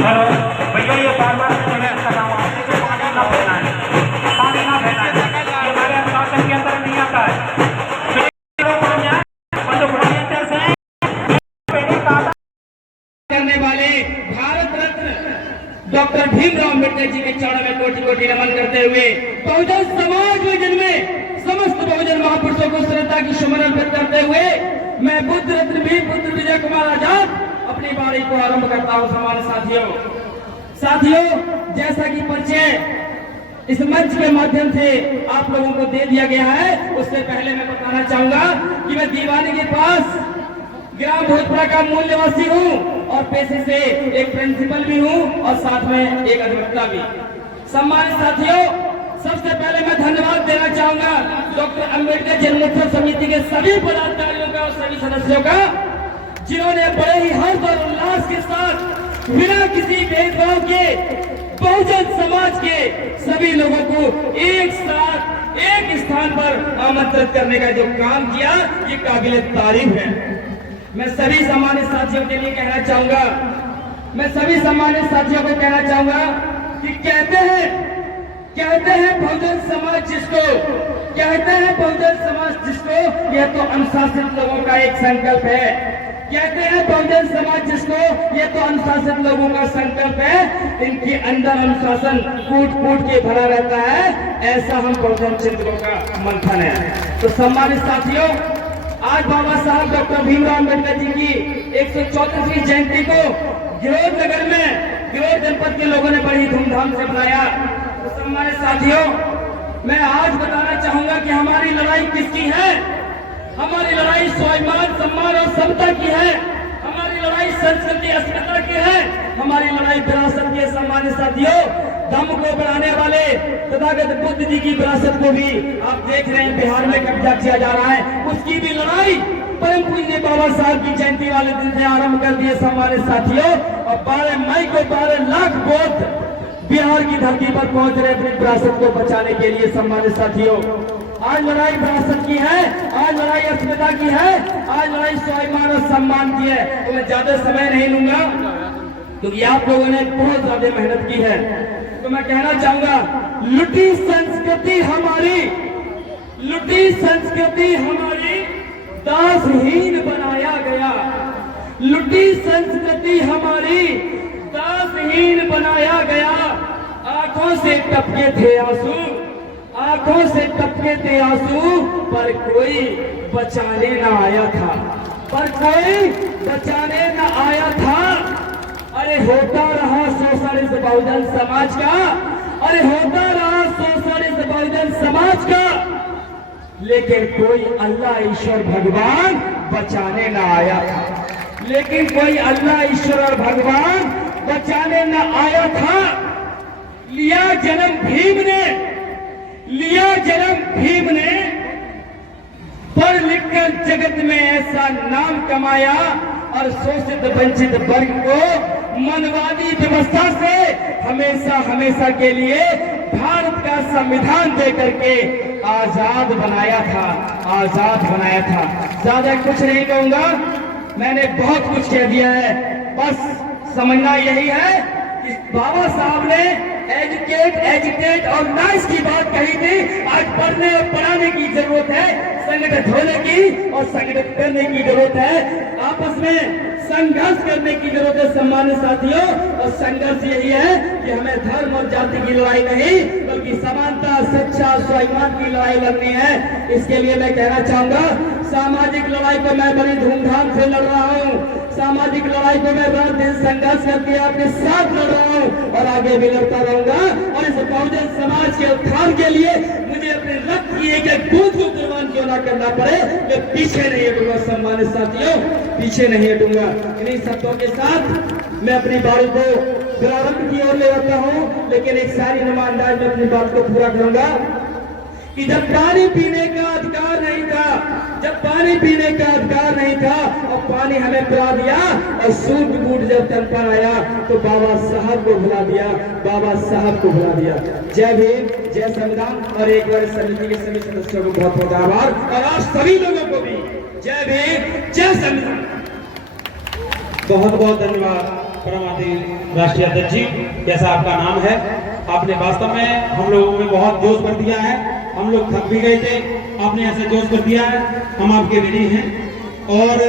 Hello भैया, ये बार बार मैं इसका काम आपसे जो पानी ना फेंकना है, पानी ना फेंकना है, ये हमारे अनुशासन के अंदर नहीं आता है। करने वाले भारत रत्न डॉक्टर भीमराव अम्बेडकर जी के चरणों में कोटि कोटि नमन करते हुए बहुजन समाज में जन्मे समस्त बहुजन महापुरुषों को श्रद्धा की सुमन अर्पित करते हुए मैं बुद्ध रत्न भीम पुत्र विजय कुमार आजाद अपनी बारी को आरंभ करता हूं। हमारे साथियों, जैसा कि परिचय इस मंच के माध्यम से आप लोगों को दे दिया गया है, उससे पहले मैं बताना चाहूंगा कि मैं दीवानी के पास ग्राम भोजपुरा का मूल निवासी हूँ और पेशे से एक प्रिंसिपल भी हूँ और साथ में एक अधिवक्ता भी। सम्मानित साथियों, सबसे पहले मैं धन्यवाद देना चाहूंगा डॉक्टर अम्बेडकर जन्मोत्सव समिति के सभी पदाधिकारियों का और सभी सदस्यों का, जिन्होंने बड़े ही हर्ष और उल्लास के साथ बिना किसी भेदभाव के बहुजन समाज के सभी लोगों को एक साथ एक स्थान पर आमंत्रित करने का जो काम किया, ये काबिल तारीफ है। मैं सभी सम्मानित साथियों के लिए कहना चाहूंगा, कि कहते हैं बहुजन समाज जिसको, यह तो अनुशासित लोगों का एक संकल्प है। कहते हैं बहुजन समाज जिसको, यह तो अनुशासित लोगों का संकल्प है। इनके अंदर अनुशासन कूट कूट के भरा रहता है, ऐसा हम बहुजन चिंतकों का मंथन है। तो सम्मानित साथियों, आज बाबा साहब डॉक्टर भीमराव अम्बेडकर जी की 134वीं जयंती को गिरोध नगर में गिरोध जनपद के लोगों ने बड़ी धूमधाम से मनाया। तो सम्मानित साथियों, मैं आज बताना चाहूंगा कि हमारी लड़ाई किसकी है। हमारी लड़ाई स्वाभिमान, सम्मान और समता की है। हमारी लड़ाई संस्कृति अस्मिता की है। हमारी लड़ाई विरासत की है। सम्मानित साथियों, दम को बढ़ाने वाले तथागत बुद्ध जी की विरासत को भी आप देख रहे हैं, बिहार में कब्जा किया जा रहा है। उसकी भी लड़ाई परम पूज्य बाबा साहब की जयंती वाले दिन से आरंभ कर दिए। सम्मानित साथियों, और 12 मई को 12 लाख बौद्ध बिहार की धरती पर पहुंच रहे अपनी विरासत को बचाने के लिए। सम्मानित साथियों, आज लड़ाई विरासत की है, आज लड़ाई अस्मिता की है, आज लड़ाई स्वाभिमान और सम्मान की है। तो मैं ज्यादा समय नहीं लूंगा क्योंकि आप लोगों ने बहुत ज्यादा मेहनत की है। तो मैं कहना चाहूंगा, लुटी संस्कृति हमारी दासहीन बनाया गया। लुटी संस्कृति हमारी दासहीन बनाया गया। आंखों से टपके थे आंसू, पर कोई बचाने न आया था। अरे होता रहा शोषण इस बहुजन समाज का, लेकिन कोई अल्लाह ईश्वर भगवान बचाने न आया था। लिया जन्म भीम ने पढ़ लिखकर जगत में ऐसा नाम कमाया और शोषित वंचित वर्ग को मनवादी व्यवस्था से हमेशा के लिए भारत का संविधान दे करके आजाद बनाया था। ज्यादा कुछ नहीं कहूंगा, मैंने बहुत कुछ कह दिया है। बस समझना यही है कि बाबा साहब ने एजुकेट और नाइस की बात कही थी। आज पढ़ने और पढ़ाने की जरूरत है, संगठित होने की और संगठित करने की जरूरत है, आपस में संघर्ष करने की जरूरत है। सम्मानित साथियों, और संघर्ष यही है कि हमें धर्म और जाति की लड़ाई नहीं बल्कि समानता, शिक्षा, स्वाभिमान की लड़ाई लड़नी है। इसके लिए मैं कहना चाहूंगा, सामाजिक लड़ाई को मैं बड़ी धूमधाम से लड़ रहा हूँ। सामाजिक लड़ाई को मैं रात दिन संघर्ष करके आपके साथ लड़ रहा हूँ और आगे भी लड़ता रहूंगा। और इस बहुजन समाज के उत्थान के लिए मुझे अपने रक्त की एक बूंद को कुर्बान क्यों ना करना पड़े, मैं पीछे नहीं हटूंगा। सम्मानित साथियों, पीछे नहीं हटूंगा। इन्हीं शब्दों के साथ मैं अपनी बात को प्रारंभ की ओर ले जाता हूँ, लेकिन एक सारी नुमा अंदाज में अपनी बात को पूरा करूंगा कि जब पानी पीने का अधिकार नहीं था और पानी हमें पिला दिया और सूट बूट जब तन पर आया तो बाबा साहब को भुला दिया। जय भीम, जय संविधान। और एक बार समिति के सभी सदस्यों को बहुत बहुत आभार और आप सभी लोगों को भी जय भीम, जय संविधान। बहुत बहुत धन्यवाद। परमाति राष्ट्रीय अध्यक्ष जी, जैसा आपका नाम है, आपने वास्तव में हम लोगों में बहुत जोश कर दिया है। हम लोग थक भी गए थे, आपने ऐसे जोश कर दिया है, हम आपके ऋणी हैं। और